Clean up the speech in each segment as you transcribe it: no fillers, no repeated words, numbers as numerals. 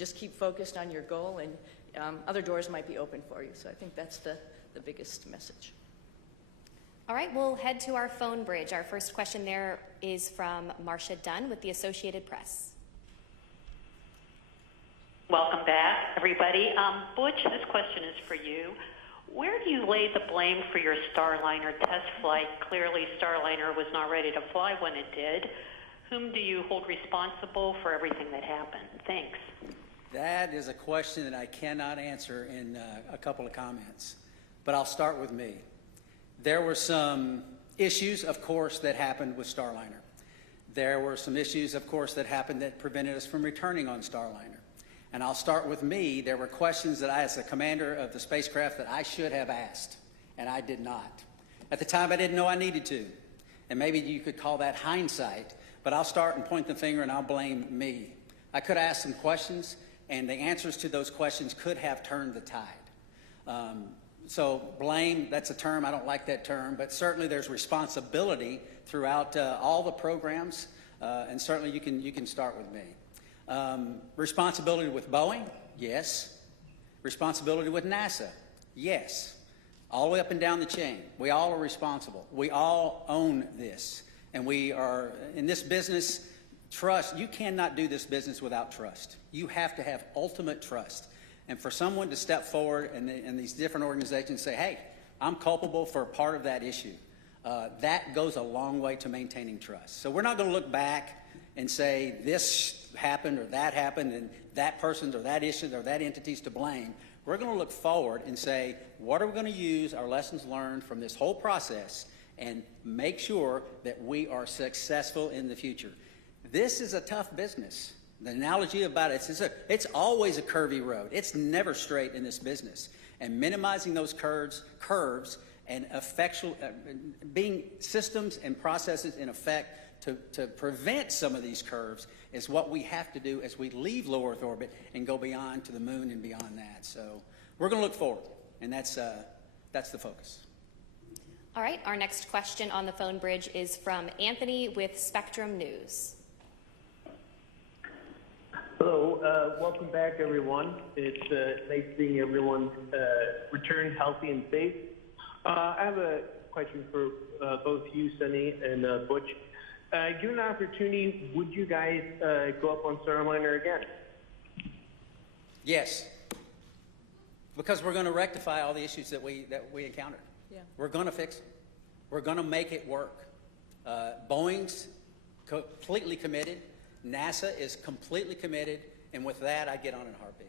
just keep focused on your goal, and other doors might be open for you. So I think that's the biggest message. All right, we'll head to our phone bridge. Our first question there is from Marcia Dunn with the Associated Press. Welcome back, everybody. Butch, this question is for you. Where do you lay the blame for your Starliner test flight? Clearly, Starliner was not ready to fly when it did. Whom do you hold responsible for everything that happened? Thanks. That is a question that I cannot answer in a couple of comments, but I'll start with me. There were some issues, of course, that happened with Starliner. There were some issues, of course, that happened that prevented us from returning on Starliner. And I'll start with me. There were questions that I, as the commander of the spacecraft, that I should have asked, and I did not. At the time, I didn't know I needed to. And maybe you could call that hindsight, but I'll start and point the finger and I'll blame me. I could ask some questions, and the answers to those questions could have turned the tide. So blame, that's a term, I don't like that term, but certainly there's responsibility throughout all the programs, and certainly you can start with me. Responsibility with Boeing, yes. Responsibility with NASA, yes. All the way up and down the chain. We all are responsible. We all own this. And we are, in this business, trust, you cannot do this business without trust. You have to have ultimate trust. And for someone to step forward and these different organizations say, hey, I'm culpable for part of that issue, that goes a long way to maintaining trust. So we're not going to look back and say this happened or that happened and that person's or that issue or that entity's to blame. We're going to look forward and say, what are we going to use our lessons learned from this whole process and make sure that we are successful in the future. This is a tough business. The analogy about it is it's always a curvy road. It's never straight in this business. And minimizing those curves and being systems and processes in effect to prevent some of these curves is what we have to do as we leave low Earth orbit and go beyond to the moon and beyond that. So we're going to look forward, and that's the focus. All right, our next question on the phone bridge is from Anthony with Spectrum News. Hello, welcome back, everyone. It's nice seeing everyone return healthy and safe. I have a question for both you, Sunny, and Butch. Given an opportunity, would you guys go up on Starliner again? Yes, because we're going to rectify all the issues that we encountered. Yeah. We're going to fix them. We're going to make it work. Boeing's completely committed. NASA is completely committed, and with that, I get on in a heartbeat.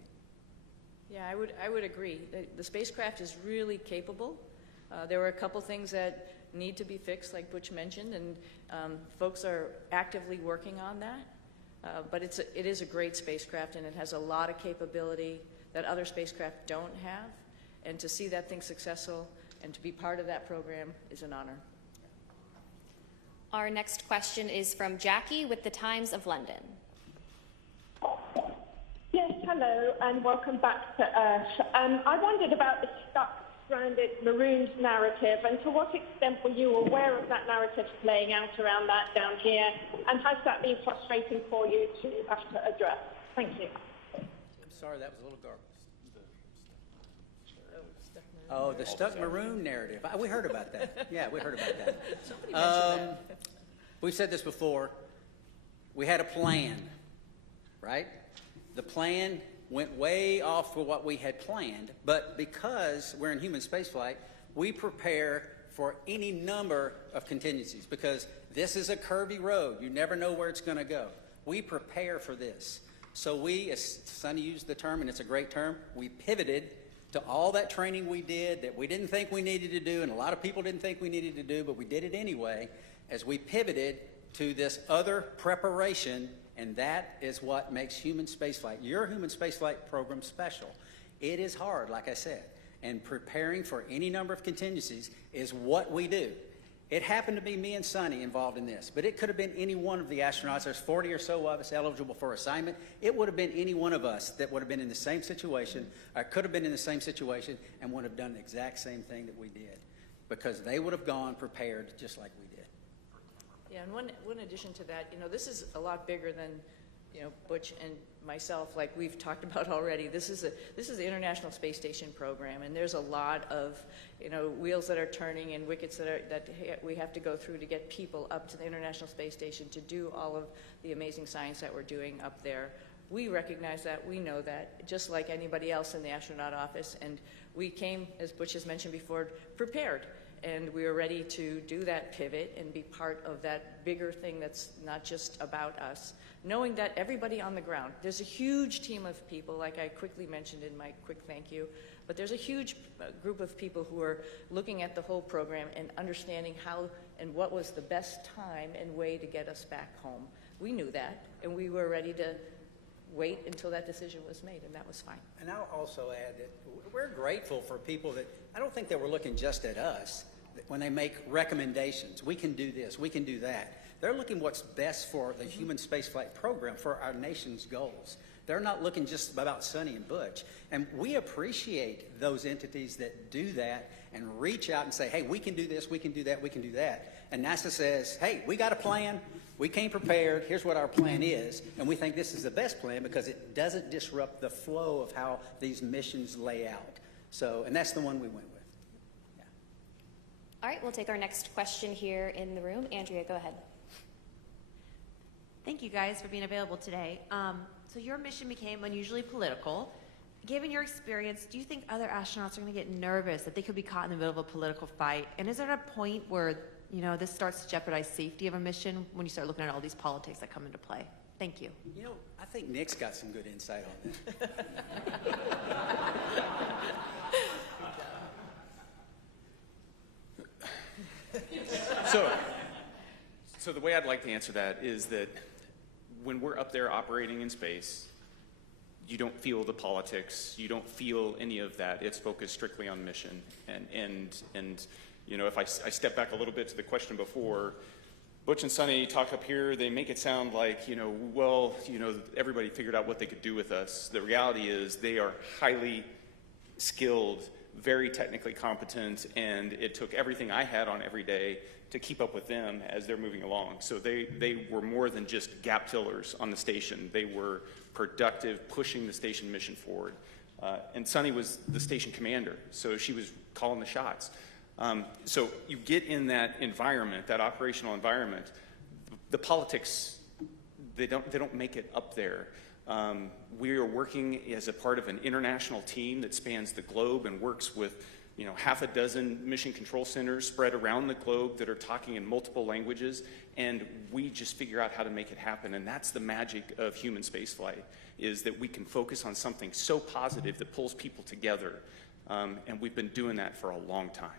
Yeah, I would agree. The spacecraft is really capable. There were a couple things that need to be fixed, like Butch mentioned, and folks are actively working on that. But it is a great spacecraft, and it has a lot of capability that other spacecraft don't have. And to see that thing successful and to be part of that program is an honor. Our next question is from Jackie with the Times of London. Yes, hello, and welcome back to Earth. I wondered about the stuck, stranded maroons narrative, and to what extent were you aware of that narrative playing out around that down here, and has that been frustrating for you to have to address? Thank you. I'm sorry, that was a little garbled. Oh, the stuck maroon narrative. We heard about that. Yeah, we heard about that. Somebody mentioned that. We've said this before. We had a plan, right? The plan went way off for what we had planned, but because we're in human spaceflight, we prepare for any number of contingencies because this is a curvy road. You never know where it's going to go. We prepare for this. So we, as Sunny used the term, and it's a great term, we pivoted to all that training we did that we didn't think we needed to do, and a lot of people didn't think we needed to do, but we did it anyway, as we pivoted to this other preparation, and that is what makes human spaceflight, your human spaceflight program, special. It is hard, like I said, and preparing for any number of contingencies is what we do. It happened to be me and Sunny involved in this, but it could have been any one of the astronauts. There's 40 or so of us eligible for assignment. It would have been any one of us that would have been in the same situation, or could have been in the same situation, and would have done the exact same thing that we did, because they would have gone prepared just like we did. Yeah, and one addition to that, this is a lot bigger than you know, Butch and myself, like we've talked about already, this is the International Space Station program, and there's a lot of, you know, wheels that are turning and wickets that we have to go through to get people up to the International Space Station to do all of the amazing science that we're doing up there. We recognize that, we know that, just like anybody else in the astronaut office, and we came, as Butch has mentioned before, prepared. And we were ready to do that pivot and be part of that bigger thing that's not just about us. Knowing that everybody on the ground, there's a huge team of people, like I quickly mentioned in my quick thank you, but there's a huge group of people who are looking at the whole program and understanding how and what was the best time and way to get us back home. We knew that, and we were ready to wait until that decision was made, and that was fine. And I'll also add that we're grateful for people that, I don't think they were looking just at us when they make recommendations. We can do this, we can do that. They're looking what's best for the human spaceflight program, for our nation's goals. They're not looking just about Sunny and Butch. And we appreciate those entities that do that and reach out and say, hey, we can do this, we can do that, we can do that. And NASA says, hey, we got a plan, we came prepared, here's what our plan is, and we think this is the best plan because it doesn't disrupt the flow of how these missions lay out. So, and that's the one we went with. Yeah. All right, we'll take our next question here in the room. Andrea, go ahead. Thank you guys for being available today. So your mission became unusually political. Given your experience, do you think other astronauts are going to get nervous that they could be caught in the middle of a political fight? And is there a point where, you know, this starts to jeopardize safety of a mission when you start looking at all these politics that come into play? Thank you. You know, I think Nick's got some good insight on that. So the way I'd like to answer that is that when we're up there operating in space, you don't feel the politics, you don't feel any of that. It's focused strictly on mission. And you know, if I step back a little bit to the question before, Butch and Sunny talk up here, they make it sound like, you know, well, you know, everybody figured out what they could do with us. The reality is they are highly skilled, very technically competent, and it took everything I had on every day to keep up with them as they're moving along. So they were more than just gap fillers on the station. They were productive, pushing the station mission forward. And Sunny was the station commander, so she was calling the shots. So you get in that environment, that operational environment, the politics, they don't make it up there. We are working as a part of an international team that spans the globe and works with, you know, half a dozen mission control centers spread around the globe that are talking in multiple languages, and we just figure out how to make it happen. And that's the magic of human spaceflight, is that we can focus on something so positive that pulls people together. And we've been doing that for a long time.